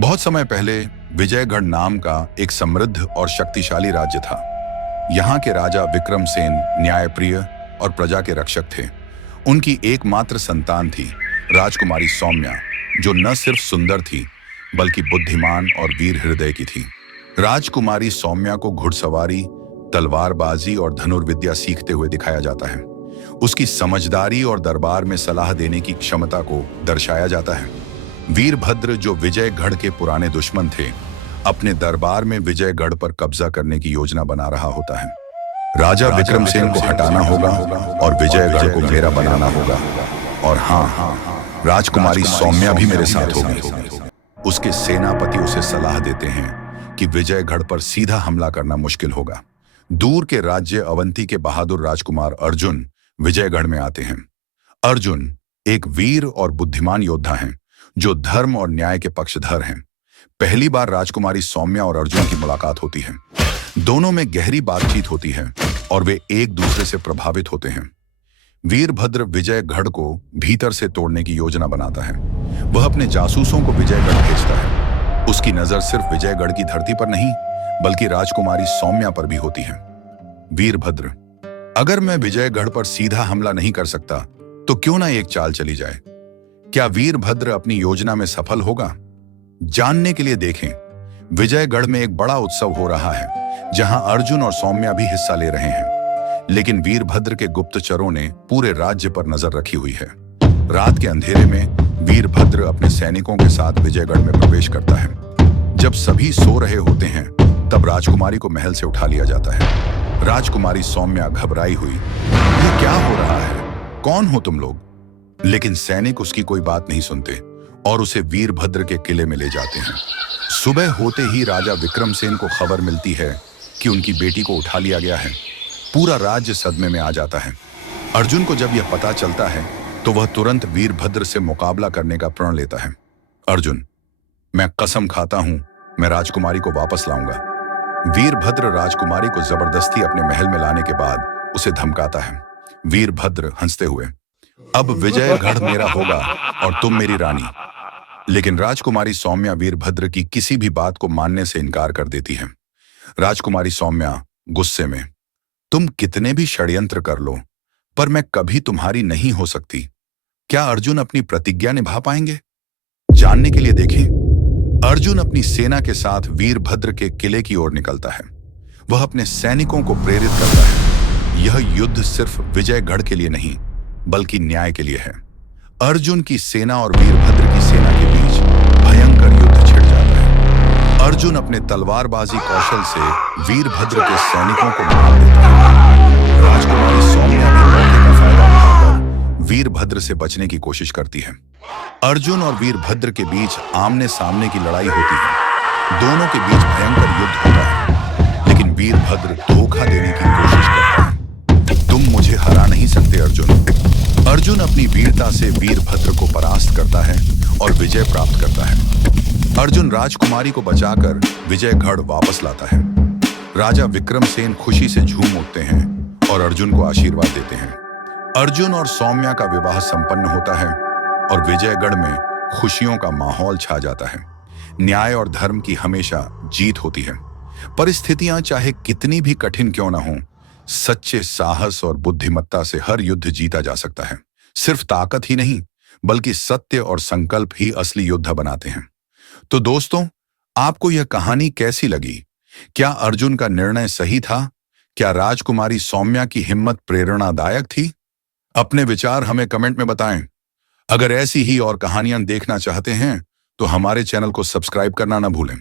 बहुत समय पहले विजयगढ़ नाम का एक समृद्ध और शक्तिशाली राज्य था। यहाँ के राजा विक्रमसेन न्यायप्रिय और प्रजा के रक्षक थे। उनकी एकमात्र संतान थी राजकुमारी सौम्या, जो न सिर्फ सुंदर थी बल्कि बुद्धिमान और वीर हृदय की थी। राजकुमारी सौम्या को घुड़सवारी, तलवारबाजी और धनुर्विद्या सीखते हुए दिखाया जाता है। उसकी समझदारी और दरबार में सलाह देने की क्षमता को दर्शाया जाता है। वीरभद्र, जो विजयगढ़ के पुराने दुश्मन थे, अपने दरबार में विजयगढ़ पर कब्जा करने की योजना बना रहा होता है। राजा विक्रमसेन को हटाना होगा और विजयगढ़ को मेरा बनाना होगा। और हाँ, राजकुमारी सौम्या भी मेरे साथ होगी। उसके सेनापति उसे सलाह देते हैं कि विजयगढ़ पर सीधा हमला करना मुश्किल होगा। दूर के राज्य अवंती के बहादुर राजकुमार अर्जुन विजयगढ़ में आते हैं। अर्जुन एक वीर और बुद्धिमान योद्धा हैं, जो धर्म और न्याय के पक्षधर हैं। पहली बार राजकुमारी सौम्या और अर्जुन की मुलाकात होती है। दोनों में गहरी बातचीत होती है और वे एक दूसरे से प्रभावित होते हैं। वीरभद्र विजयगढ़ को भीतर से तोड़ने की योजना बनाता है। वह अपने जासूसों को विजयगढ़ भेजता है। उसकी नजर सिर्फ विजयगढ़ की धरती पर नहीं, बल्कि राजकुमारी सौम्या पर भी होती है। वीरभद्र, अगर मैं विजयगढ़ पर सीधा हमला नहीं कर सकता तो क्यों ना एक चाल चली जाए। क्या वीरभद्र अपनी योजना में सफल होगा? जानने के लिए देखें। विजयगढ़ में एक बड़ा उत्सव हो रहा है, जहां अर्जुन और सौम्या भी हिस्सा ले रहे हैं। लेकिन वीरभद्र के गुप्तचरों ने पूरे राज्य पर नजर रखी हुई है। रात के अंधेरे में वीरभद्र अपने सैनिकों के साथ विजयगढ़ में प्रवेश करता है। जब सभी सो रहे होते हैं, तब राजकुमारी को महल से उठा लिया जाता है। राजकुमारी सौम्या घबराई हुई, ये क्या हो रहा है? कौन हो तुम लोग? लेकिन सैनिक उसकी कोई बात नहीं सुनते और उसे वीरभद्र के किले में ले जाते हैं। सुबह होते ही राजा विक्रमसेन को खबर मिलती है कि उनकी बेटी को उठा लिया गया है। पूरा राज्य सदमे में आ जाता है। अर्जुन को जब यह पता चलता है तो वह तुरंत वीरभद्र से मुकाबला करने का प्रण लेता है। अर्जुन, मैं कसम खाता हूं, मैं राजकुमारी को वापस लाऊंगा। वीरभद्र राजकुमारी को जबरदस्ती अपने महल में लाने के बाद उसे धमकाता है। वीरभद्र हंसते हुए, अब विजयगढ़ मेरा होगा और तुम मेरी रानी। लेकिन राजकुमारी सौम्या वीरभद्र की किसी भी बात को मानने से इनकार कर देती है। राजकुमारी सौम्या गुस्से में, तुम कितने भी षड्यंत्र कर लो, पर मैं कभी तुम्हारी नहीं हो सकती। क्या अर्जुन अपनी प्रतिज्ञा निभा पाएंगे? जानने के लिए देखें। अर्जुन अपनी सेना के साथ वीरभद्र के किले की ओर निकलता है। वह अपने सैनिकों को प्रेरित करता है। यह युद्ध सिर्फ विजयगढ़ के लिए नहीं, बल्कि न्याय के लिए है। अर्जुन की सेना और वीरभद्र की सेना के बीच भयंकर युद्ध छिड़ जाता है। अर्जुन अपने तलवारबाजी कौशल से वीरभद्र के सैनिकों को मार देता है। राजकुमारी सौम्या भी मौके का फायदा उठाकर वीरभद्र से बचने की कोशिश करती है। अर्जुन और वीरभद्र के बीच आमने सामने की लड़ाई होती है। दोनों के बीच भयंकर युद्ध होता है, लेकिन वीरभद्र धोखा देने की कोशिश करता है। तुम मुझे हरा नहीं सकते अर्जुन। अर्जुन अपनी वीरता से वीरभद्र को परास्त करता है और विजय प्राप्त करता है। अर्जुन राजकुमारी को बचाकर विजयगढ़ वापस लाता है। राजा विक्रमसेन खुशी से झूम उठते हैं और अर्जुन को आशीर्वाद देते हैं। अर्जुन और सौम्या का विवाह संपन्न होता है और विजयगढ़ में खुशियों का माहौल छा जाता है। न्याय और धर्म की हमेशा जीत होती है। परिस्थितियां चाहे कितनी भी कठिन क्यों न हों, सच्चे साहस और बुद्धिमत्ता से हर युद्ध जीता जा सकता है। सिर्फ ताकत ही नहीं, बल्कि सत्य और संकल्प ही असली योद्धा बनाते हैं। तो दोस्तों, आपको यह कहानी कैसी लगी? क्या अर्जुन का निर्णय सही था? क्या राजकुमारी सौम्या की हिम्मत प्रेरणादायक थी? अपने विचार हमें कमेंट में बताएं। अगर ऐसी ही और कहानियां देखना चाहते हैं तो हमारे चैनल को सब्सक्राइब करना ना भूलें।